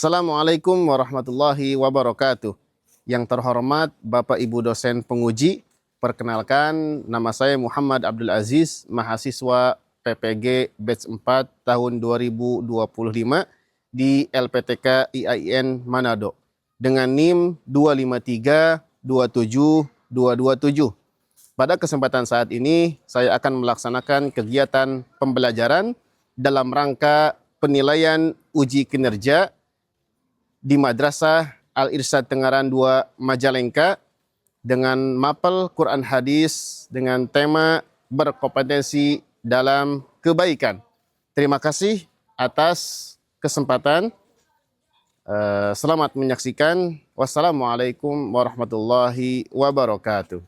Assalamualaikum warahmatullahi wabarakatuh. Yang terhormat Bapak Ibu dosen penguji, perkenalkan nama saya Muhammad Abdul Aziz, mahasiswa PPG batch 4 tahun 2025 di LPTK IAIN Manado dengan NIM 25327227. Pada kesempatan saat ini saya akan melaksanakan kegiatan pembelajaran dalam rangka penilaian uji kinerja di Madrasah Al-Irsyad Tengaran 2 Majalengka dengan mapel Quran Hadis dengan tema berkompetensi dalam kebaikan. Terima kasih atas kesempatan. Selamat menyaksikan. Wassalamualaikum warahmatullahi wabarakatuh.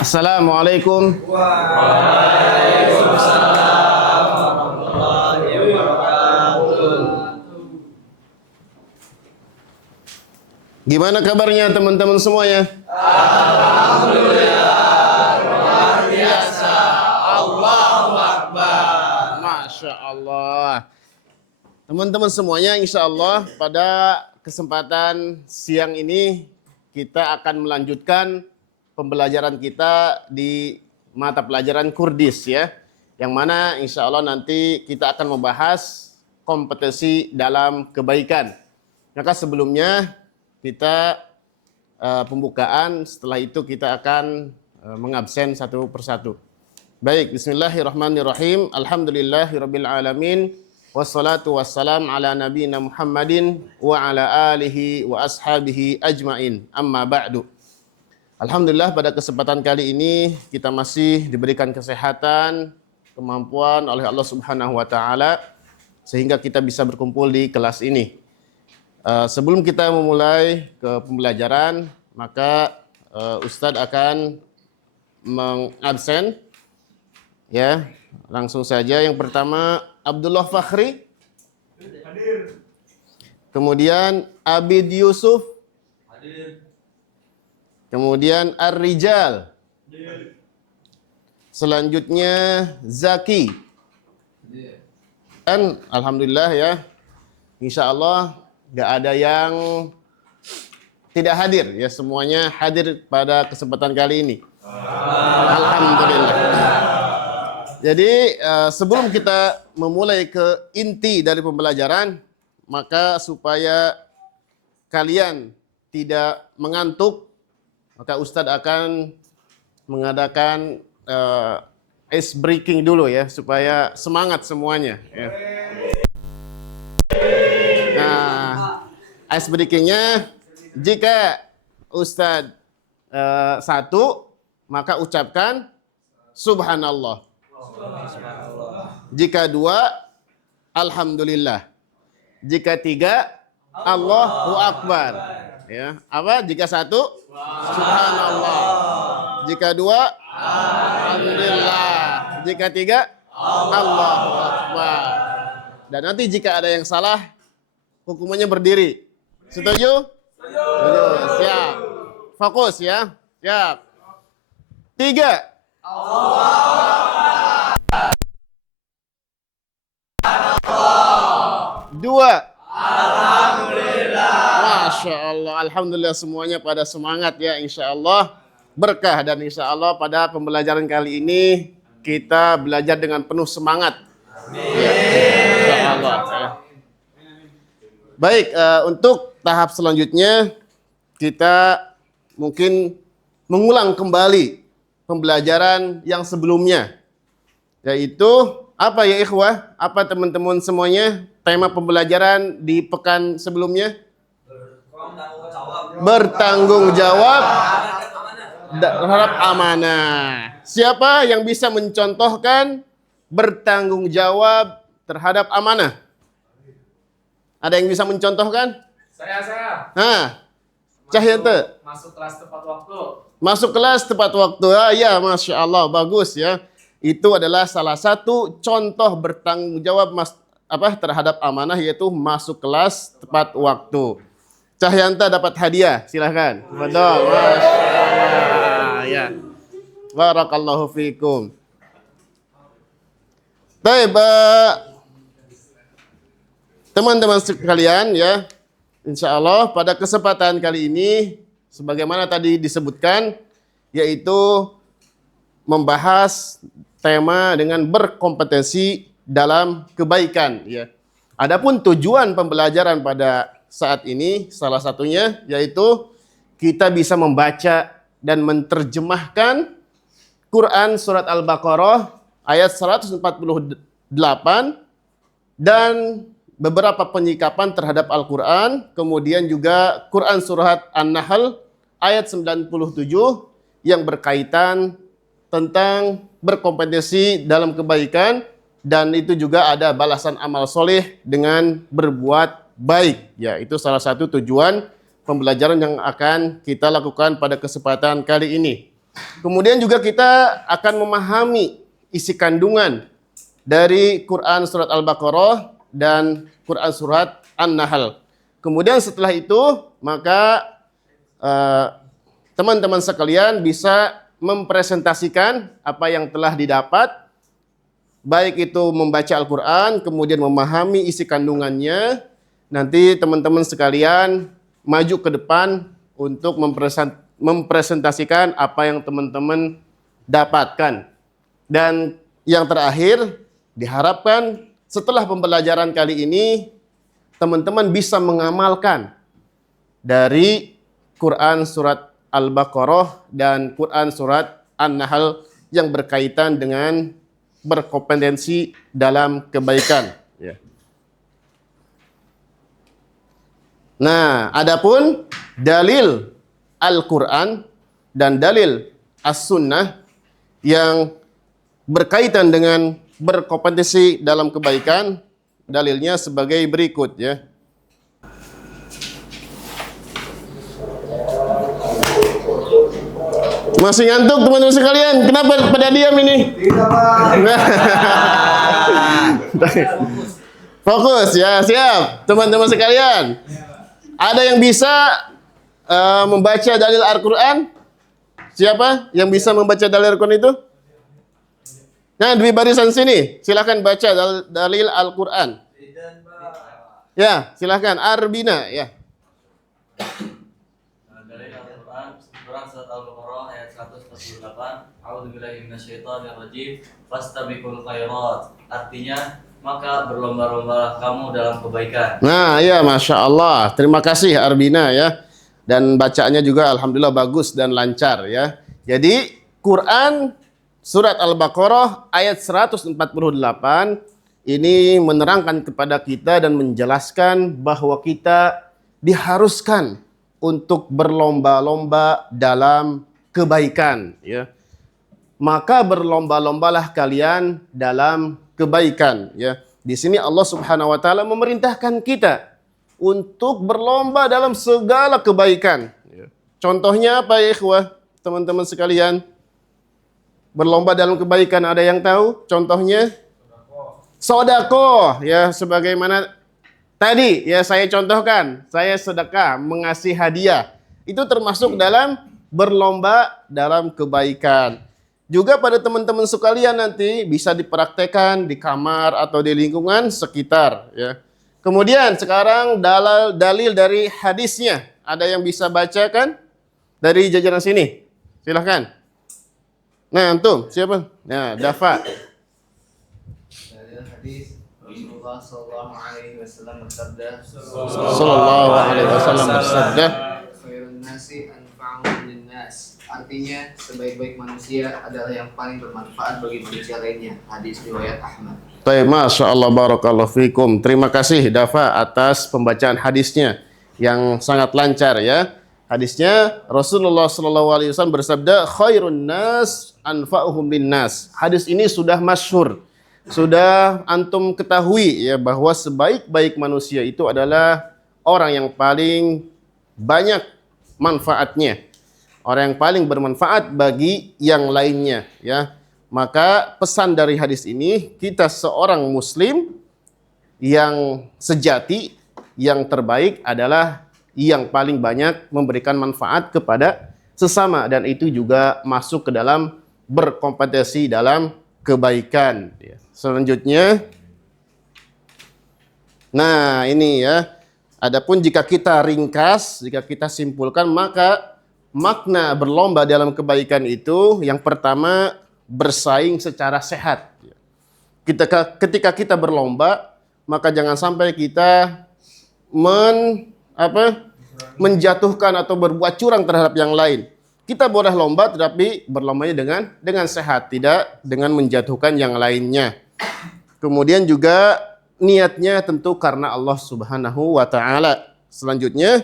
Assalamualaikum. Waalaikumsalam. Gimana kabarnya teman-teman semuanya? Alhamdulillah, luar biasa. Allahu Akbar. Masya Allah. Teman-teman semuanya, insya Allah pada kesempatan siang ini kita akan melanjutkan pembelajaran kita di mata pelajaran Kurdis ya. Yang mana insya Allah nanti kita akan membahas kompetensi dalam kebaikan. Maka sebelumnya kita pembukaan, setelah itu kita akan mengabsen satu persatu. Baik, bismillahirrahmanirrahim. Alhamdulillahirabbil alamin. Wassalatu wassalam ala nabiyina Muhammadin wa ala alihi wa ashabihi ajmain. Amma ba'du. Alhamdulillah pada kesempatan kali ini kita masih diberikan kesehatan, kemampuan oleh Allah Subhanahu wa taala sehingga kita bisa berkumpul di kelas ini. Sebelum kita memulai ke pembelajaran, maka Ustadz akan mengabsen ya. Langsung saja yang pertama Abdullah Fakhri. Hadir. Kemudian Abid Yusuf. Hadir. Kemudian Ar-Rijal. Hadir. Selanjutnya Zaki. Hadir. Dan alhamdulillah ya. Insyaallah nggak ada yang tidak hadir ya, semuanya hadir pada kesempatan kali ini. Alhamdulillah. Jadi sebelum kita memulai ke inti dari pembelajaran, maka supaya kalian tidak mengantuk, maka Ustadz akan mengadakan ice breaking dulu ya, supaya semangat semuanya ya. Ice breakingnya, jika Ustadz satu, maka ucapkan Subhanallah. Jika dua, Alhamdulillah. Jika tiga, Allahu Akbar. Ya, apa? Jika satu, Subhanallah. Jika dua, Alhamdulillah. Jika tiga, Allahu Akbar. Dan nanti jika ada yang salah, hukumannya berdiri. Setuju? Setuju. Siap. Fokus ya. Siap. 3. Allah. 2. Alhamdulillah. Masya Allah. Alhamdulillah semuanya pada semangat ya. Insya Allah berkah dan insya Allah pada pembelajaran kali ini kita belajar dengan penuh semangat. Amin. Ya. Insya Allah. Ya. Baik, untuk tahap selanjutnya kita mungkin mengulang kembali pembelajaran yang sebelumnya, yaitu apa ya ikhwah? Apa teman-teman semuanya tema pembelajaran di pekan sebelumnya? Bertanggung jawab terhadap amanah. Siapa yang bisa mencontohkan bertanggung jawab terhadap amanah? Ada yang bisa mencontohkan? Saya. Cahyanto. Masuk kelas tepat waktu. Masuk kelas tepat waktu. Ya, Masya Allah, bagus ya. Itu adalah salah satu contoh bertanggung jawab terhadap amanah, yaitu masuk kelas tepat waktu. Cahyanto dapat hadiah, silahkan. Betul. Masya Allah. Ya. Barakallahu fikum. Baik, teman-teman sekalian ya, insya Allah pada kesempatan kali ini, sebagaimana tadi disebutkan, yaitu membahas tema dengan berkompetensi dalam kebaikan. Ya. Adapun tujuan pembelajaran pada saat ini, salah satunya yaitu kita bisa membaca dan menerjemahkan Quran Surat Al-Baqarah ayat 148 dan beberapa penyikapan terhadap Al-Quran, kemudian juga Quran Surat An-Nahl ayat 97 yang berkaitan tentang berkompetensi dalam kebaikan, dan itu juga ada balasan amal soleh dengan berbuat baik. Ya, itu salah satu tujuan pembelajaran yang akan kita lakukan pada kesempatan kali ini. Kemudian juga kita akan memahami isi kandungan dari Quran Surat Al-Baqarah dan Quran Surat An-Nahl. Kemudian setelah itu, maka teman-teman sekalian bisa mempresentasikan apa yang telah didapat, baik itu membaca Al-Quran, kemudian memahami isi kandungannya. Nanti teman-teman sekalian maju ke depan untuk mempresentasikan apa yang teman-teman dapatkan. Dan yang terakhir, diharapkan setelah pembelajaran kali ini, teman-teman bisa mengamalkan dari Quran Surat Al-Baqarah dan Quran Surat An-Nahl yang berkaitan dengan berkompetensi dalam kebaikan. Ya. Nah, adapun dalil Al-Quran dan dalil As-Sunnah yang berkaitan dengan berkompetensi dalam kebaikan, dalilnya sebagai berikut ya. Masih ngantuk teman-teman sekalian? Kenapa pada diam ini? Fokus ya, siap teman-teman sekalian. Ada yang bisa membaca dalil Al-Quran? Siapa yang bisa membaca dalil Al-Quran itu? Nah, di barisan sini, silakan baca dalil Al-Quran. Ya, silakan Arbina ya. Dalil Al-Quran Quran Surat Al-Baqarah ayat 148. A'udzubillahi minasyaitonirrajim. Fastabiqul khairat. Artinya, maka berlomba-lombalah kamu dalam kebaikan. Nah, ya, Masya Allah. Terima kasih Arbina ya. Dan bacaannya juga alhamdulillah bagus dan lancar ya. Jadi Quran Surat Al-Baqarah ayat 148 ini menerangkan kepada kita dan menjelaskan bahwa kita diharuskan untuk berlomba-lomba dalam kebaikan ya. Maka berlomba-lombalah kalian dalam kebaikan ya. Di sini Allah Subhanahu wa taala memerintahkan kita untuk berlomba dalam segala kebaikan ya. Contohnya apa ya ikhwah, teman-teman sekalian? Berlomba dalam kebaikan, ada yang tahu? Contohnya sedekah ya, sebagaimana tadi ya saya contohkan, saya sedekah, mengasih hadiah. Itu termasuk dalam berlomba dalam kebaikan. Juga pada teman-teman sekalian nanti bisa dipraktekkan di kamar atau di lingkungan sekitar ya. Kemudian sekarang dalil dari hadisnya. Ada yang bisa bacakan dari jajaran sini? Silahkan. Nah, antum siapa? Nah, Dafa. Dari hadis Rasulullah sallallahu alaihi wasallam bersabda, Sallallahu alaihi wasallam bersabda, khairun nasi anfa'uhum linnas. Artinya, sebaik-baik manusia adalah yang paling bermanfaat bagi manusia lainnya. Hadis riwayat Ahmad. Baik, Masya Allah, barakallahu fikum. Terima kasih Dafa atas pembacaan hadisnya yang sangat lancar ya. Hadisnya Rasulullah SAW bersabda, khairun nas anfa'uhum linnas. Hadis ini sudah masyhur, sudah antum ketahui ya, bahwa sebaik-baik manusia itu adalah orang yang paling banyak manfaatnya, orang yang paling bermanfaat bagi yang lainnya ya. Maka pesan dari hadis ini, kita seorang muslim yang sejati, yang terbaik adalah yang paling banyak memberikan manfaat kepada sesama, dan itu juga masuk ke dalam berkompetensi dalam kebaikan. Selanjutnya, nah ini ya, Adapun jika kita ringkas, jika kita simpulkan, maka makna berlomba dalam kebaikan itu yang pertama bersaing secara sehat. Ketika kita berlomba, maka jangan sampai kita menjatuhkan atau berbuat curang terhadap yang lain. Kita boleh lomba tetapi berlombanya dengan sehat, tidak dengan menjatuhkan yang lainnya. Kemudian juga niatnya tentu karena Allah Subhanahu wa taala. Selanjutnya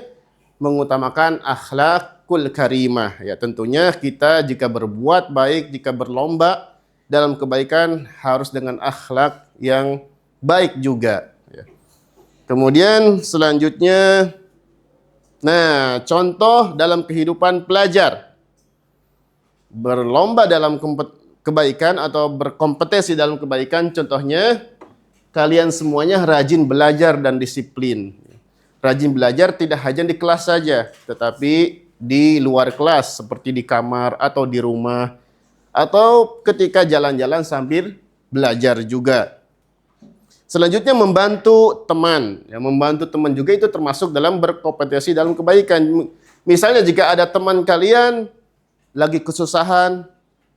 mengutamakan akhlakul karimah. Ya, tentunya kita jika berbuat baik, jika berlomba dalam kebaikan harus dengan akhlak yang baik juga. Ya. Kemudian selanjutnya, nah contoh dalam kehidupan pelajar. Berlomba dalam kebaikan atau berkompetisi dalam kebaikan, contohnya kalian semuanya rajin belajar dan disiplin. Rajin belajar tidak hanya di kelas saja, tetapi di luar kelas seperti di kamar atau di rumah atau ketika jalan-jalan sambil belajar juga. Selanjutnya membantu teman. Ya, membantu teman juga itu termasuk dalam berkompetisi dalam kebaikan. Misalnya jika ada teman kalian lagi kesusahan,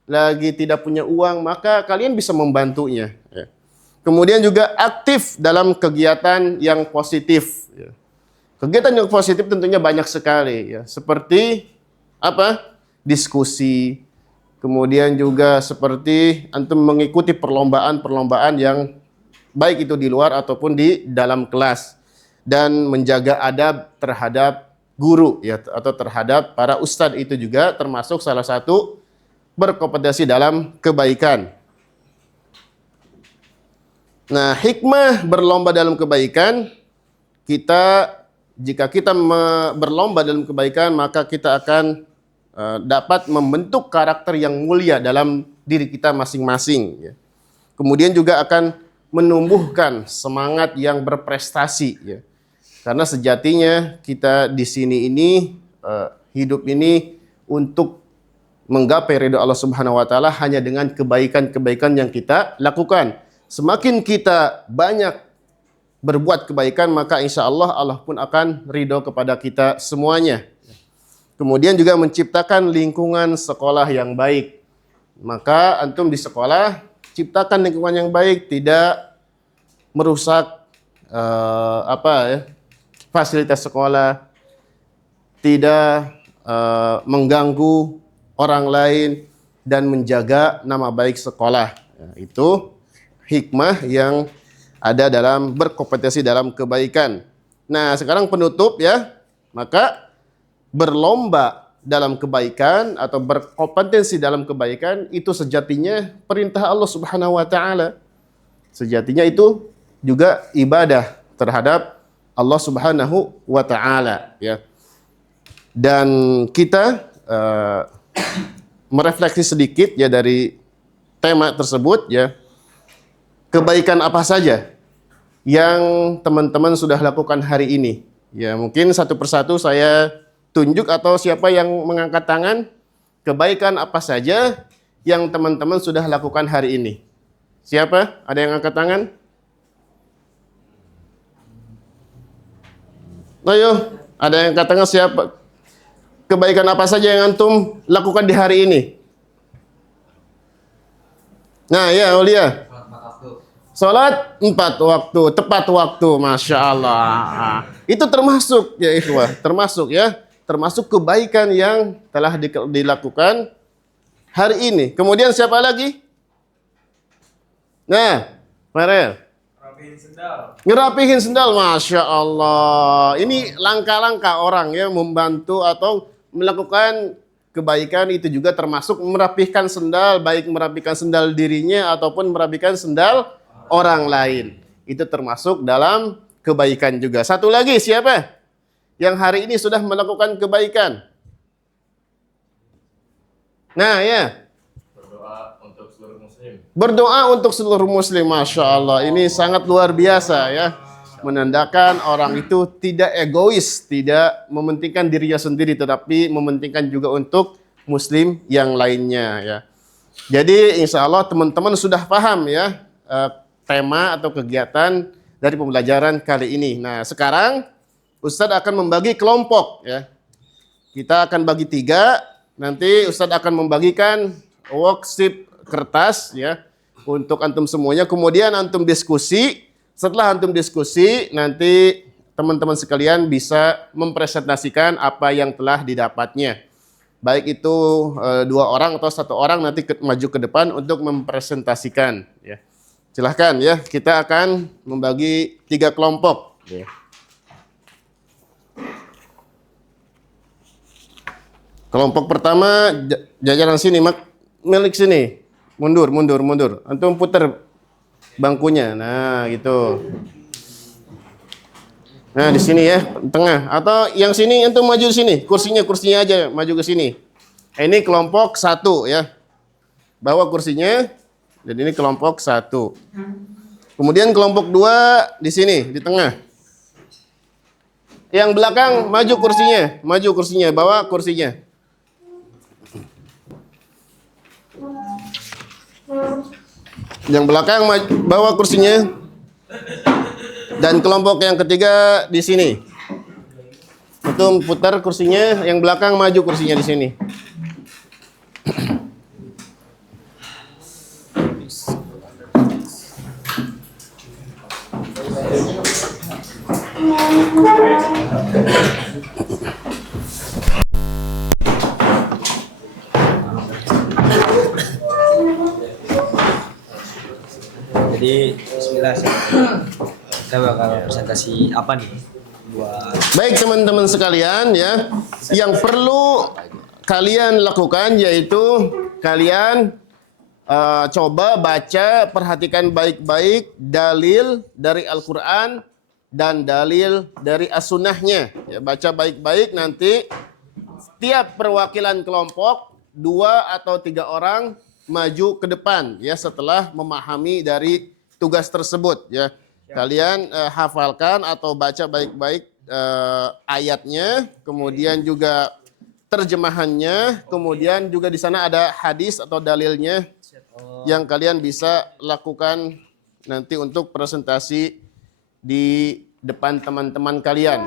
lagi tidak punya uang, maka kalian bisa membantunya. Ya. Kemudian juga aktif dalam kegiatan yang positif. Ya. Kegiatan yang positif tentunya banyak sekali. Ya. Seperti apa? Diskusi. Kemudian juga seperti antum mengikuti perlombaan-perlombaan yang baik itu di luar ataupun di dalam kelas. Dan menjaga adab terhadap guru ya atau terhadap para ustadz itu juga termasuk salah satu berkompetisi dalam kebaikan. Nah, hikmah berlomba dalam kebaikan, jika kita berlomba dalam kebaikan, maka kita akan dapat membentuk karakter yang mulia dalam diri kita masing-masing. Ya. Kemudian juga akan menumbuhkan semangat yang berprestasi. Ya. Karena sejatinya kita di sini ini hidup ini untuk menggapai ridho Allah Subhanahu wa taala hanya dengan kebaikan-kebaikan yang kita lakukan. Semakin kita banyak berbuat kebaikan, maka insya Allah Allah pun akan ridho kepada kita semuanya. Kemudian juga menciptakan lingkungan sekolah yang baik. Maka antum di sekolah ciptakan lingkungan yang baik, tidak merusak fasilitas sekolah, tidak mengganggu orang lain, dan menjaga nama baik sekolah. Ya, itu hikmah yang ada dalam berkompetisi dalam kebaikan. Nah, sekarang penutup ya, maka berlomba dalam kebaikan atau berkompetensi dalam kebaikan itu sejatinya perintah Allah Subhanahu wa taala. Sejatinya itu juga ibadah terhadap Allah Subhanahu wa taala ya. Dan kita merefleksi sedikit ya dari tema tersebut ya. Kebaikan apa saja yang teman-teman sudah lakukan hari ini? Ya, mungkin satu persatu saya tunjuk atau siapa yang mengangkat tangan, kebaikan apa saja yang teman-teman sudah lakukan hari ini? Siapa? Ada yang angkat tangan? Ayo, ada yang angkat tangan siapa? Kebaikan apa saja yang antum lakukan di hari ini? Nah, ya, Aulia. Salat 4 waktu, tepat waktu, Masya Allah. Itu termasuk ya ikhwah, termasuk kebaikan yang telah dilakukan hari ini. Kemudian siapa lagi? Nah, Farel. Ngerapihin sendal, Masya Allah. Ini langkah-langkah orang ya membantu atau melakukan kebaikan itu juga termasuk merapihkan sendal, baik merapikan sendal dirinya ataupun merapikan sendal orang lain. Itu termasuk dalam kebaikan juga. Satu lagi siapa? Yang hari ini sudah melakukan kebaikan. Nah ya. Berdoa untuk seluruh muslim. Berdoa untuk seluruh muslim. Masya Allah. Ini sangat luar biasa ya. Menandakan orang itu tidak egois. Tidak mementingkan dirinya sendiri. Tetapi mementingkan juga untuk muslim yang lainnya ya. Jadi insya Allah teman-teman sudah paham ya. Tema atau kegiatan dari pembelajaran kali ini. Nah, sekarang Ustadz akan membagi kelompok ya. Kita akan bagi 3. Nanti Ustadz akan membagikan worksheet kertas ya untuk antum semuanya. Kemudian antum diskusi. Setelah antum diskusi, nanti teman-teman sekalian bisa mempresentasikan apa yang telah didapatnya. Baik itu 2 orang atau 1 orang nanti maju ke depan untuk mempresentasikan. Ya. Silahkan ya, kita akan membagi 3 kelompok. Ya. Kelompok pertama jajaran sini, milik sini. Mundur. Antum putar bangkunya. Nah, gitu. Nah, di sini ya, tengah. Atau yang sini antum maju di sini. Kursinya aja maju ke sini. Ini kelompok 1 ya. Bawa kursinya. Dan ini kelompok 1. Kemudian kelompok 2 di sini, di tengah. Yang belakang maju kursinya, bawa kursinya. Yang belakang bawa kursinya. Dan kelompok yang ketiga di sini. Itu putar kursinya, yang belakang maju kursinya di sini. Jadi bismillah, kita bakal presentasi apa nih buat Baik teman-teman sekalian ya, yang perlu kalian lakukan yaitu kalian coba baca, perhatikan baik-baik dalil dari Al-Quran dan dalil dari As-Sunnahnya. Ya, baca baik-baik, nanti setiap perwakilan kelompok 2 atau 3 orang maju ke depan ya setelah memahami dari tugas tersebut ya. Kalian hafalkan atau baca baik-baik ayatnya, kemudian juga terjemahannya, kemudian juga di sana ada hadis atau dalilnya yang kalian bisa lakukan nanti untuk presentasi di depan teman-teman kalian.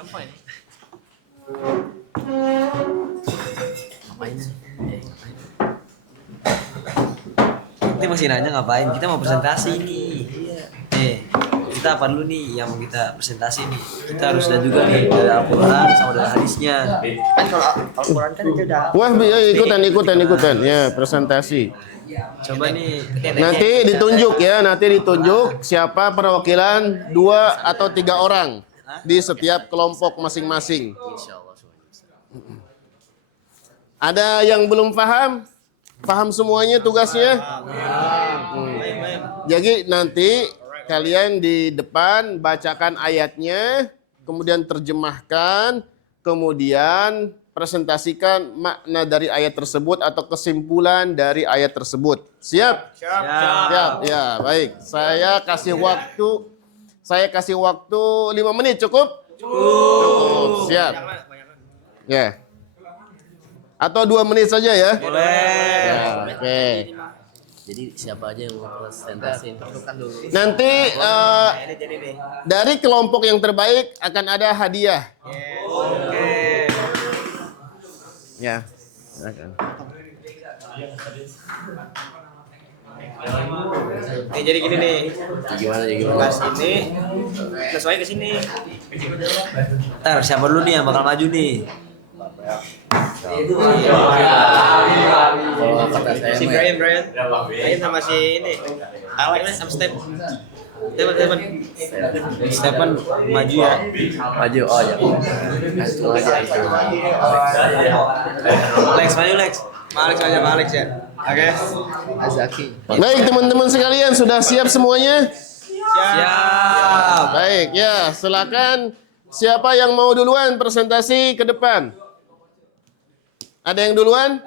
gampang ya? Nanti masih nanya ngapain? Kita mau presentasi nih. Kita apa dulu nih yang mau kita presentasi nih? Kita harus lihat juga nih dari Al-Quran sama dari hadisnya. Kan kalau Al-Quran kan itu udah. Wah, ikutan ya presentasi. Coba nih. Nanti ditunjuk siapa perwakilan 2 atau 3 orang di setiap kelompok masing-masing. Ada yang belum paham? Paham semuanya tugasnya? Jadi nanti kalian di depan bacakan ayatnya, kemudian terjemahkan, kemudian presentasikan makna dari ayat tersebut atau kesimpulan dari ayat tersebut. Siap? Siap. Ya, baik. Saya kasih waktu 5 menit, cukup? Cukup. Siap. Ya. Atau 2 menit saja ya? Boleh. Ya, oke. Jadi siapa aja yang mau presentasi? Nanti dari kelompok yang terbaik akan ada hadiah. Oke. Ya. Silakan. Jadi gini nih. Gimana? Kelas ini sesuai ke sini. Ntar siapa dulu nih yang bakal maju nih? Kalau kata saya Si Brian sama si ini Alex sama Stephen maju ya. maju, oh ya. Langsung aja itu. Lex maju Lex. Pak Alex ya. Oke. Azaki. Baik teman-teman sekalian, sudah siap semuanya? Siap. Baik, ya silakan. Siapa yang mau duluan presentasi ke depan? Ada yang duluan?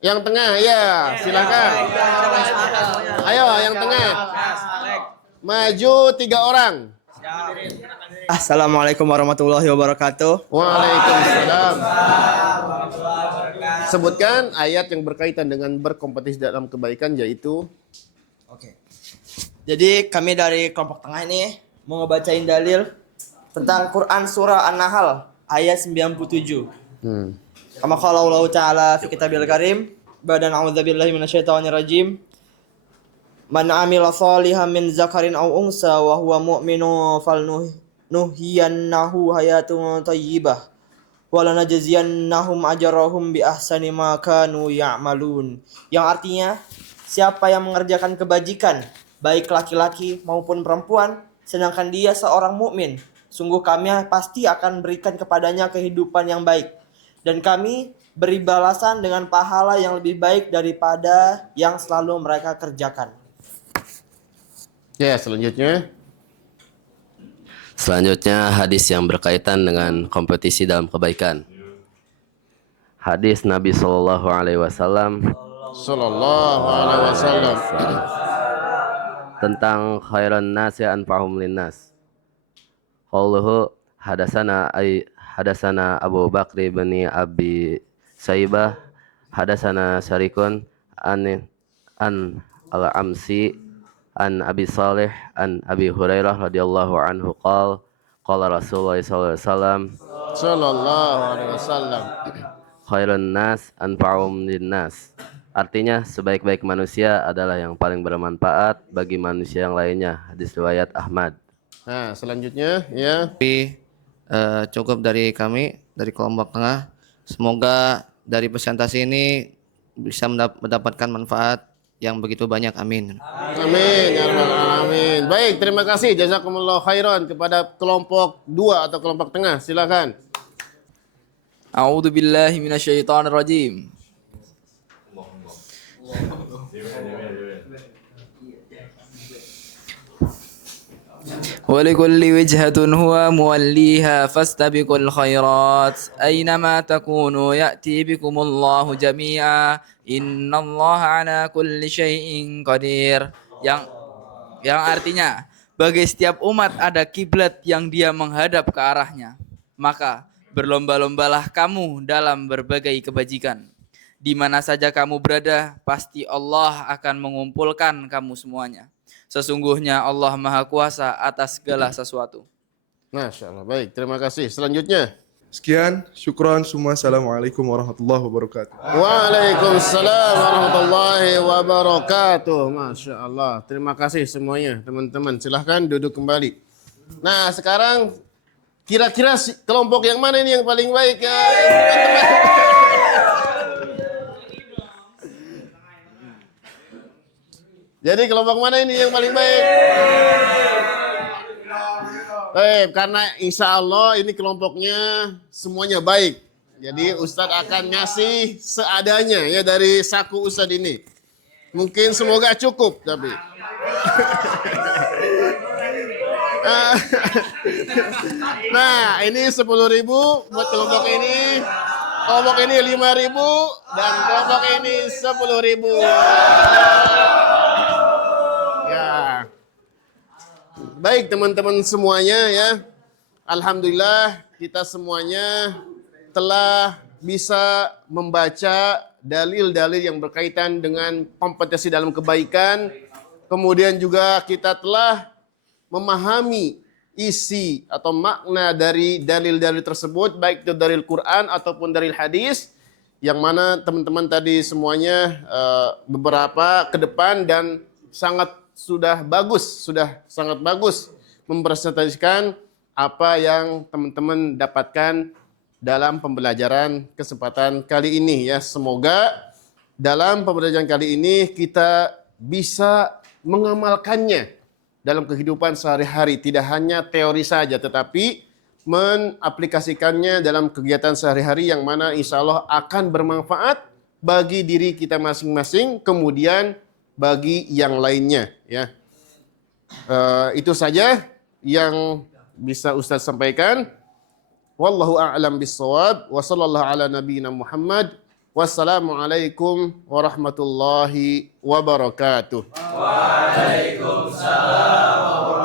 Yang tengah, ya silakan. Ayo yang tengah. Maju 3 orang. Assalamualaikum warahmatullahi wabarakatuh. Waalaikumsalam. Sebutkan ayat yang berkaitan dengan berkompetisi dalam kebaikan, yaitu Oke. Jadi kami dari kelompok tengah ini mau ngebacain dalil tentang Quran surah An-Nahl ayat 97. Kama qala Allah Ta'ala fi kitabil karim, ba'da a'udzubillahi minasyaitonir rajim. Man 'amila shalihan min zakarin aw unsa wa huwa mu'minun falnuhyiyannahu hayatun thayyibah wa lanajziyannahum ajrahum bi ahsani ma kanu ya'malun. Yang artinya, siapa yang mengerjakan kebajikan, baik laki-laki maupun perempuan, sedangkan dia seorang mukmin, sungguh kami pasti akan berikan kepadanya kehidupan yang baik, dan kami beri balasan dengan pahala yang lebih baik daripada yang selalu mereka kerjakan. Ya, selanjutnya. Selanjutnya hadis yang berkaitan dengan kompetisi dalam kebaikan. Hadis Nabi Shallallahu Alaihi Wasallam Sallallahu alaihi wasallam. tentang khairan nasi anfa'hum linnas. Qauluhu hadasana Abu Bakr bin Abi Saibah hadasana Syarikun an al-Amsi an Abi Salih an Abi Hurairah radhiyallahu anhu qala Rasulullah sallallahu alaihi wasallam Sallallahu alaihi wasallam. khairun nas anfa'um linnas. Artinya sebaik-baik manusia adalah yang paling bermanfaat bagi manusia yang lainnya. Hadis riwayat Ahmad. Nah, selanjutnya ya. Cukup dari kami dari kelompok tengah. Semoga dari presentasi ini bisa mendapatkan manfaat yang begitu banyak. Amin. Amin ya rabbal alamin. Baik, terima kasih jazakumullah khairan kepada kelompok 2 atau kelompok tengah. Silakan. A'udzu billahi minasyaitonir rajim. ولكل وجهة هو موليها فاستبقوا الخيرات أينما تكونوا يأتي بكم الله جميعا إن الله على كل شيء قدير. Yang artinya, bagi setiap umat ada kiblat yang dia menghadap ke arahnya, maka berlomba-lombalah kamu dalam berbagai kebajikan. Di mana saja kamu berada, pasti Allah akan mengumpulkan kamu semuanya. Sesungguhnya Allah Maha Kuasa atas segala sesuatu. Masya Allah. Baik, terima kasih. Selanjutnya. Sekian, syukran semua. Assalamualaikum warahmatullahi wabarakatuh. Waalaikumsalam warahmatullahi wabarakatuh. Masya Allah. Terima kasih semuanya, teman-teman. Silahkan duduk kembali. Nah, sekarang kira-kira kelompok yang mana ini yang paling baik ya, teman-teman? Jadi kelompok mana ini yang paling baik? Baik, karena insya Allah ini kelompoknya semuanya baik. Jadi Ustadz akan ngasih seadanya ya dari saku Ustadz ini. Mungkin semoga cukup tapi. Nah, ini 10.000 buat kelompok ini. Kelompok ini 5.000 dan kelompok ini 10.000. Ya. Baik teman-teman semuanya ya. Alhamdulillah kita semuanya telah bisa membaca dalil-dalil yang berkaitan dengan kompetensi dalam kebaikan. Kemudian juga kita telah memahami isi atau makna dari dalil-dalil tersebut, baik itu dalil Quran ataupun dalil hadis, yang mana teman-teman tadi semuanya beberapa ke depan dan sudah sangat bagus mempresentasikan apa yang teman-teman dapatkan dalam pembelajaran kesempatan kali ini ya. Semoga dalam pembelajaran kali ini kita bisa mengamalkannya dalam kehidupan sehari-hari, tidak hanya teori saja tetapi mengaplikasikannya dalam kegiatan sehari-hari yang mana insya Allah akan bermanfaat bagi diri kita masing-masing, kemudian bagi yang lainnya ya. Itu saja yang bisa Ustaz sampaikan. Wallahu a'lam bissawab wa sallallahu ala nabiyyina Muhammad. Wassalamualaikum warahmatullahi wabarakatuh. Waalaikumsalam.